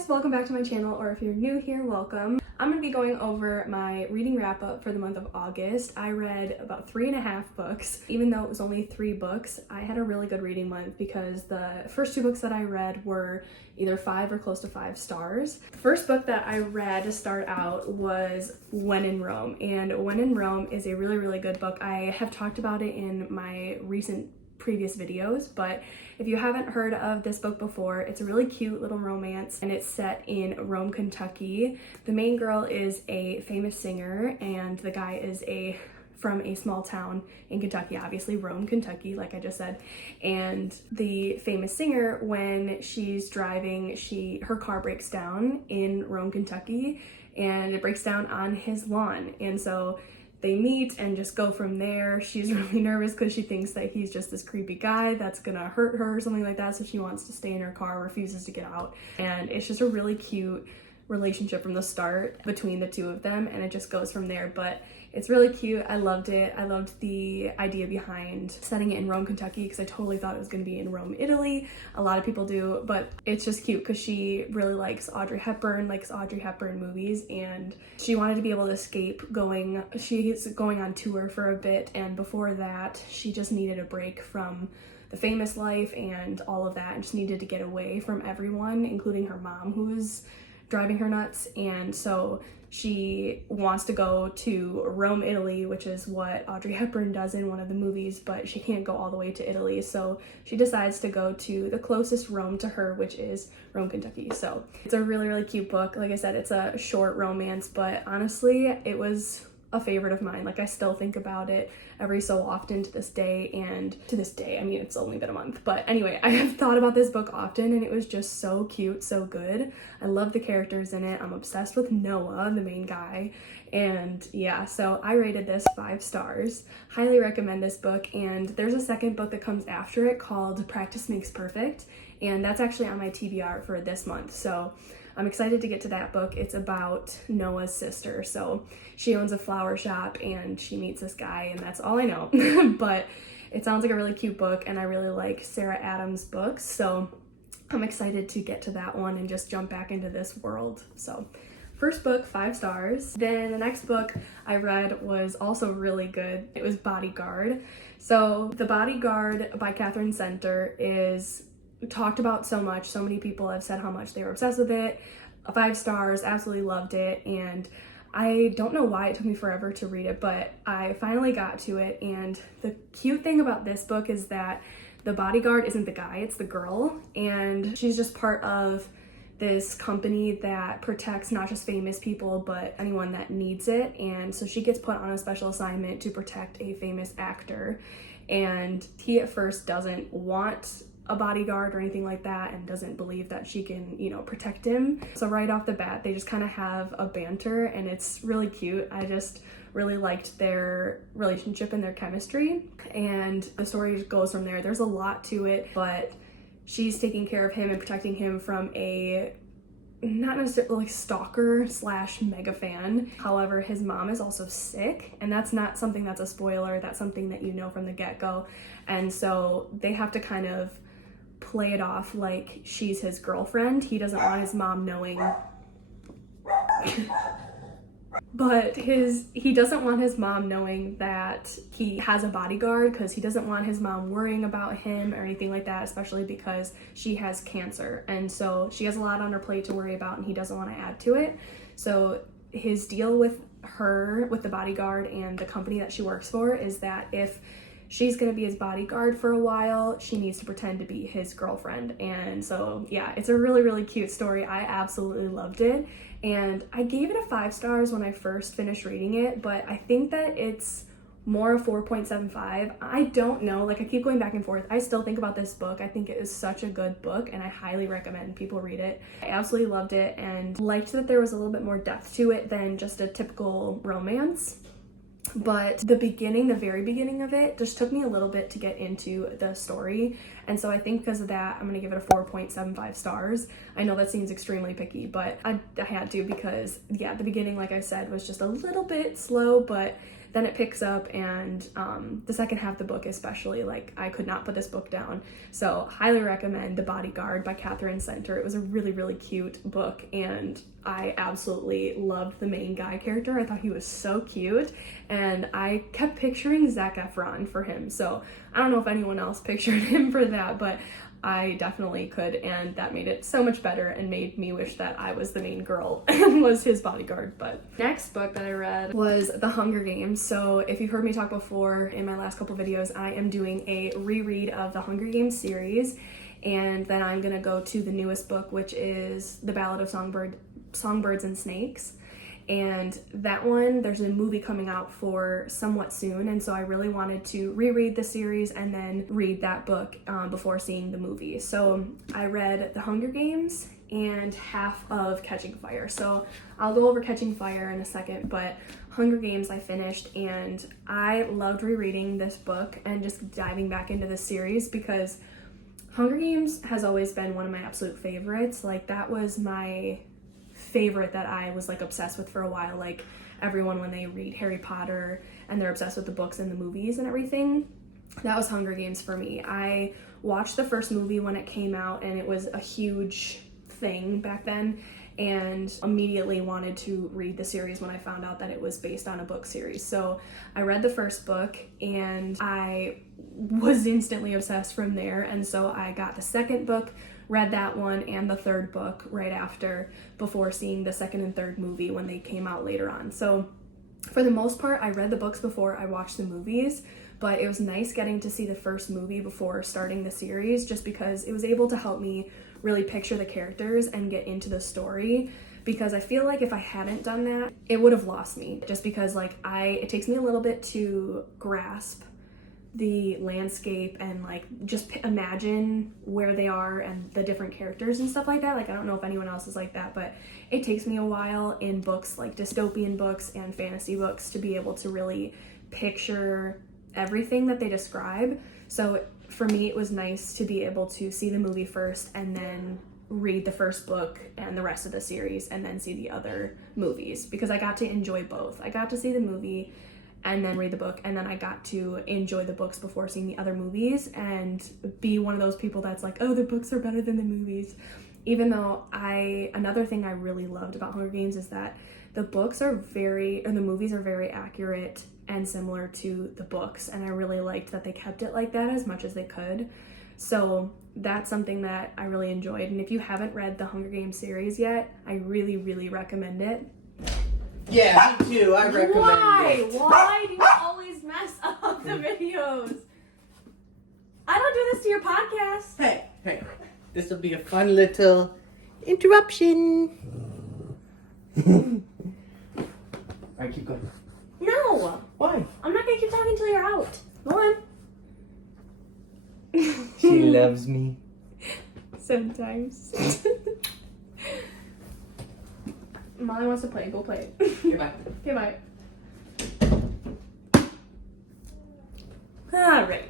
guys, welcome back to my channel, or if you're new here, welcome. I'm going to be going over my reading wrap up for the month of August. I read about 3.5 books. Even though it was only 3 books, I had a really good reading month because the first 2 books that I read were either 5 or close to 5 stars. The first book that I read to start out was When in Rome, and When in Rome is a really good book. I have talked about it in my previous videos, but if you haven't heard of this book before, it's a really cute little romance and it's set in Rome, Kentucky. The main girl is a famous singer and the guy is from a small town in Kentucky, obviously Rome, Kentucky, like I just said. And the famous singer, when she's driving, her car breaks down in Rome, Kentucky, and it breaks down on his lawn. And so they meet and just go from there. She's really nervous because she thinks that he's just this creepy guy that's gonna hurt her or something like that, so she wants to stay in her car, refuses to get out. And it's just a really cute relationship from the start between the two of them, and it just goes from there. But it's really cute. I loved it. I loved the idea behind setting it in Rome, Kentucky, because I totally thought it was going to be in Rome, Italy. A lot of people do, but it's just cute because she really likes Audrey Hepburn movies, and she wanted to be able to escape she's going on tour for a bit, and before that she just needed a break from the famous life and all of that, and just needed to get away from everyone, including her mom, who was driving her nuts. And so she wants to go to Rome, Italy, which is what Audrey Hepburn does in one of the movies, but she can't go all the way to Italy. So she decides to go to the closest Rome to her, which is Rome, Kentucky. So it's a really cute book. Like I said, it's a short romance, but honestly, it was a favorite of mine. Like, I still think about it every so often to this day, and I mean, it's only been a month, but anyway, I have thought about this book often, and it was just so cute, so good. I love the characters in it. I'm obsessed with Noah, the main guy, and yeah, so I rated this 5 stars. Highly recommend this book. And there's a second book that comes after it called Practice Makes Perfect, and that's actually on my TBR for this month, so I'm excited to get to that book. It's about Noah's sister. So she owns a flower shop and she meets this guy, and that's all I know. But it sounds like a really cute book, and I really like Sarah Adams' books. So I'm excited to get to that one and just jump back into this world. So first book, 5 stars. Then the next book I read was also really good. It was Bodyguard. So The Bodyguard by Catherine Center is talked about so much. So many people have said how much they were obsessed with it. 5 stars, absolutely loved it. And I don't know why it took me forever to read it, but I finally got to it. And the cute thing about this book is that the bodyguard isn't the guy, it's the girl. And she's just part of this company that protects not just famous people, but anyone that needs it. And so she gets put on a special assignment to protect a famous actor. And he at first doesn't want a bodyguard or anything like that, and doesn't believe that she can, protect him. So right off the bat, they just kind of have a banter, and it's really cute. I just really liked their relationship and their chemistry, and the story goes from there. There's a lot to it, but she's taking care of him and protecting him from a not necessarily like stalker / mega fan. However, his mom is also sick, and that's not something that's a spoiler. That's something that you know from the get-go. And so they have to kind of play it off like she's his girlfriend. He doesn't want his mom knowing but he doesn't want his mom knowing that he has a bodyguard, because he doesn't want his mom worrying about him or anything like that, especially because she has cancer, and so she has a lot on her plate to worry about, and he doesn't want to add to it. So his deal with the bodyguard and the company that she works for is that if she's gonna be his bodyguard for a while, she needs to pretend to be his girlfriend. And so yeah, it's a really cute story. I absolutely loved it, and I gave it a 5 stars when I first finished reading it, but I think that it's more a 4.75. I don't know, like, I keep going back and forth. I still think about this book. I think it is such a good book, and I highly recommend people read it. I absolutely loved it and liked that there was a little bit more depth to it than just a typical romance. But the very beginning of it just took me a little bit to get into the story, and so I think because of that, I'm gonna give it a 4.75 stars. I know that seems extremely picky, but I had to, because yeah, the beginning, like I said, was just a little bit slow, but then it picks up, and the second half of the book especially, like, I could not put this book down. So highly recommend The Bodyguard by Catherine Center. It was a really, really cute book, and I absolutely loved the main guy character. I thought he was so cute, and I kept picturing Zac Efron for him. So I don't know if anyone else pictured him for that, but I definitely could, and that made it so much better and made me wish that I was the main girl and was his bodyguard. But next book that I read was The Hunger Games. So if you've heard me talk before in my last couple videos, I am doing a reread of the Hunger Games series, and then I'm gonna go to the newest book, which is The Ballad of Songbirds and Snakes. And that one, there's a movie coming out for somewhat soon, and so I really wanted to reread the series and then read that book before seeing the movie. So I read The Hunger Games and half of Catching Fire. So I'll go over Catching Fire in a second, but Hunger Games I finished, and I loved rereading this book and just diving back into the series because Hunger Games has always been one of my absolute favorites. Like, that was my favorite that I was like obsessed with for a while. Like, everyone, when they read Harry Potter and they're obsessed with the books and the movies and everything, that was Hunger Games for me. I watched the first movie when it came out, and it was a huge thing back then, and immediately wanted to read the series when I found out that it was based on a book series. So I read the first book and I was instantly obsessed from there, and so I got the second book, read that one and the third book right after, before seeing the second and third movie when they came out later on. So for the most part, I read the books before I watched the movies, but it was nice getting to see the first movie before starting the series, just because it was able to help me really picture the characters and get into the story, because I feel like if I hadn't done that, it would have lost me, just because like it takes me a little bit to grasp the landscape and like just imagine where they are and the different characters and stuff like that. Like, I don't know if anyone else is like that, but it takes me a while in books, like dystopian books and fantasy books, to be able to really picture everything that they describe. So for me, it was nice to be able to see the movie first and then read the first book and the rest of the series and then see the other movies, because I got to enjoy both. I got to see the movie and then read the book, and then I got to enjoy the books before seeing the other movies and be one of those people that's like, oh, the books are better than the movies. Even though another thing I really loved about Hunger Games is that the movies are very accurate and similar to the books, and I really liked that they kept it like that as much as they could. So that's something that I really enjoyed, and if you haven't read the Hunger Games series yet, I really, really recommend it. Yeah, me too. I recommend it. Why do you always mess up the videos? I don't do this to your podcast. Hey, this will be a fun little interruption. Alright, keep going. No! Why? I'm not gonna keep talking until you're out. Go on. She loves me. Sometimes. Molly wants to play. Go play. Okay, bye. Okay, bye. Alright.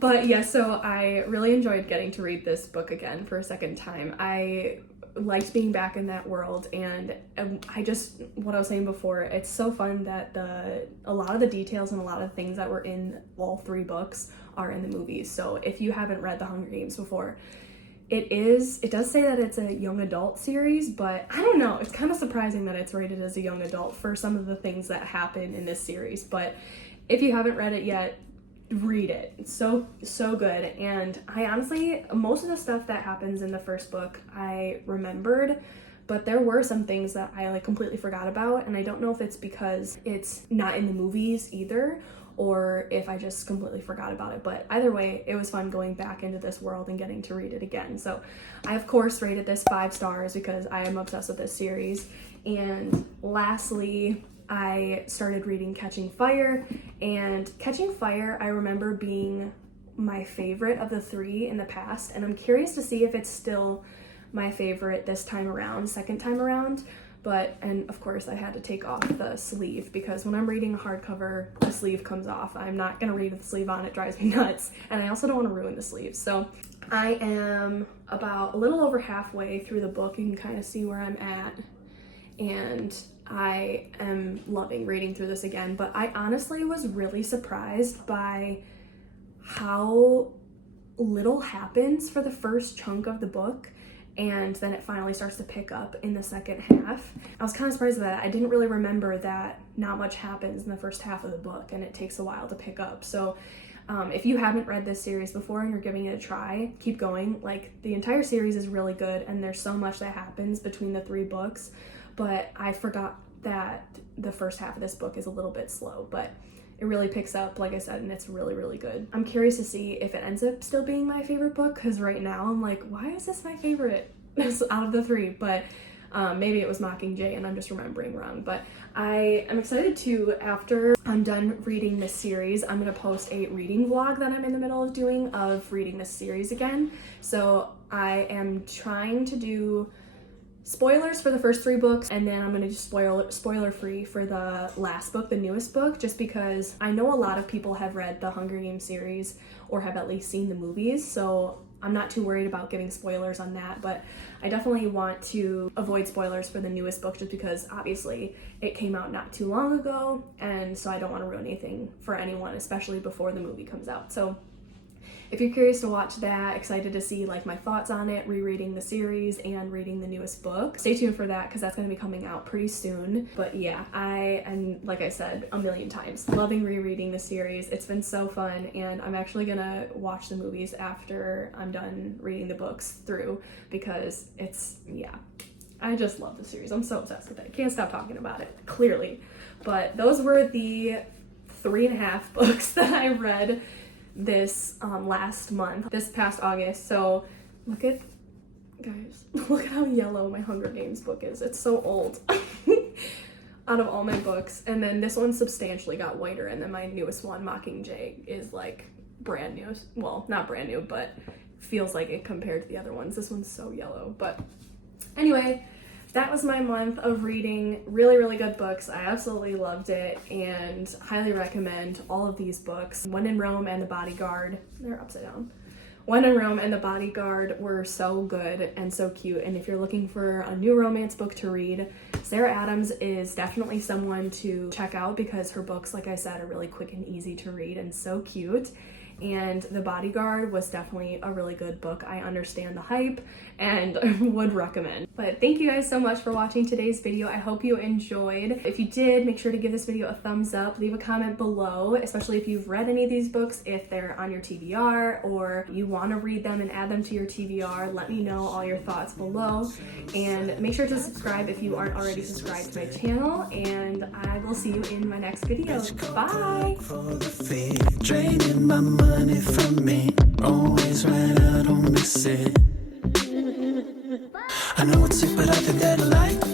But yeah, so I really enjoyed getting to read this book again for a second time. I liked being back in that world, and what I was saying before, it's so fun that a lot of the details and a lot of things that were in all three books are in the movies. So if you haven't read The Hunger Games before, it does say that it's a young adult series, but I don't know, it's kind of surprising that it's rated as a young adult for some of the things that happen in this series. But if you haven't read it yet, read it. It's so good. And I honestly, most of the stuff that happens in the first book I remembered, but there were some things that I like completely forgot about, and I don't know if it's because it's not in the movies either, or if I just completely forgot about it. But either way, it was fun going back into this world and getting to read it again. So I of course rated this 5 stars because I am obsessed with this series. And lastly, I started reading Catching Fire, and Catching Fire I remember being my favorite of the 3 in the past, and I'm curious to see if it's still my favorite this time around, second time around. And of course I had to take off the sleeve, because when I'm reading a hardcover, the sleeve comes off. I'm not gonna read with the sleeve on, it drives me nuts, and I also don't want to ruin the sleeve. So I am about a little over halfway through the book. You can kind of see where I'm at. and I am loving reading through this again. But I honestly was really surprised by how little happens for the first chunk of the book, and then it finally starts to pick up in the second half. I was kind of surprised by that. I didn't really remember that not much happens in the first half of the book and it takes a while to pick up. So if you haven't read this series before and you're giving it a try, keep going. Like, the entire series is really good and there's so much that happens between the 3 books, but I forgot that the first half of this book is a little bit slow, but it really picks up, like I said, and it's really, really good. I'm curious to see if it ends up still being my favorite book, because right now I'm like, why is this my favorite out of the 3? But maybe it was Mockingjay and I'm just remembering wrong. But I am excited to, after I'm done reading this series, I'm going to post a reading vlog that I'm in the middle of doing of reading this series again. So I am trying to do spoilers for the first 3 books, and then I'm going to do spoiler free for the last book, the newest book, just because I know a lot of people have read the Hunger Games series or have at least seen the movies, so I'm not too worried about giving spoilers on that, but I definitely want to avoid spoilers for the newest book just because obviously it came out not too long ago, and so I don't want to ruin anything for anyone, especially before the movie comes out. So if you're curious to watch that, excited to see like my thoughts on it, rereading the series and reading the newest book, stay tuned for that because that's going to be coming out pretty soon. But yeah, I am, like I said a million times, loving rereading the series. It's been so fun, and I'm actually going to watch the movies after I'm done reading the books through because it's, yeah, I just love the series. I'm so obsessed with it. Can't stop talking about it, clearly. But those were the 3.5 books that I read this last month, this past August. So look at, guys, look at how yellow my Hunger Games book is. It's so old out of all my books. And then this one substantially got whiter, and then my newest one, Mockingjay, is like brand new. Well, not brand new, but feels like it compared to the other ones. This one's so yellow. But anyway, that was my month of reading really, really good books. I absolutely loved it and highly recommend all of these books. When in Rome and The Bodyguard, they're upside down. When in Rome and The Bodyguard were so good and so cute. And if you're looking for a new romance book to read, Sarah Adams is definitely someone to check out because her books, like I said, are really quick and easy to read and so cute. And The Bodyguard was definitely a really good book. I understand the hype and would recommend. But thank you guys so much for watching today's video. I hope you enjoyed. If you did, make sure to give this video a thumbs up. Leave a comment below, especially if you've read any of these books, if they're on your TBR or you want to read them and add them to your TBR. Let me know all your thoughts below. And make sure to subscribe if you aren't already subscribed to my channel. And I will see you in my next video. Bye! Draining my money from me, always right, I don't miss it. I know it's sick, but I think that I like